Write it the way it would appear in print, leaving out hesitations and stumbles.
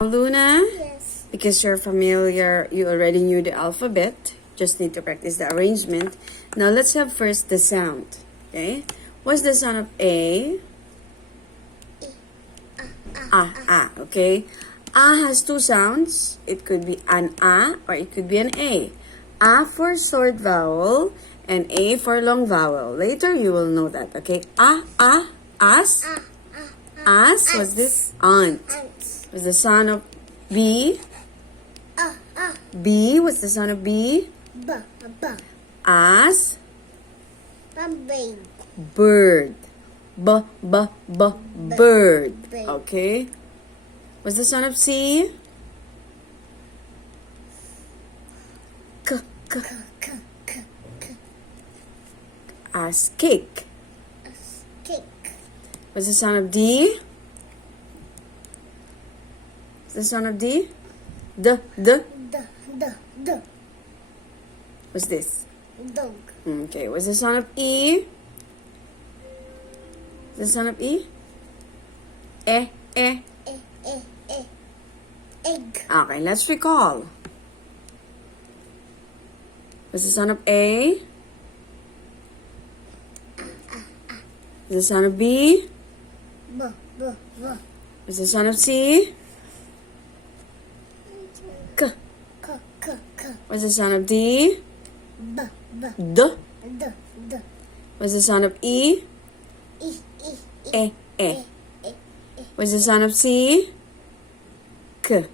Luna? Yes. Because you're familiar, you already knew the alphabet. Just need to practice the arrangement. Now let's have first the sound. Okay? What's the sound of A? Okay? A has two sounds. It could be an A or it could be an A. A for short vowel and A for long vowel. Later you will know that. Okay? As. As. What's this? Aunt. What's the sound of B? B. What's the sound of B? As. Bird. Bird. Okay. What's the sound of C? K. As cake. What's the sound of D? What's the sound of D? D. What's this? Dog. Okay. What's the sound of E? What's the sound of E? E. Egg. Okay, let's recall. What's the sound of A? What's the sound of B? What's the sound of C? K. What's the sound of D? D. What's the sound of E? E. What's the sound of C? K.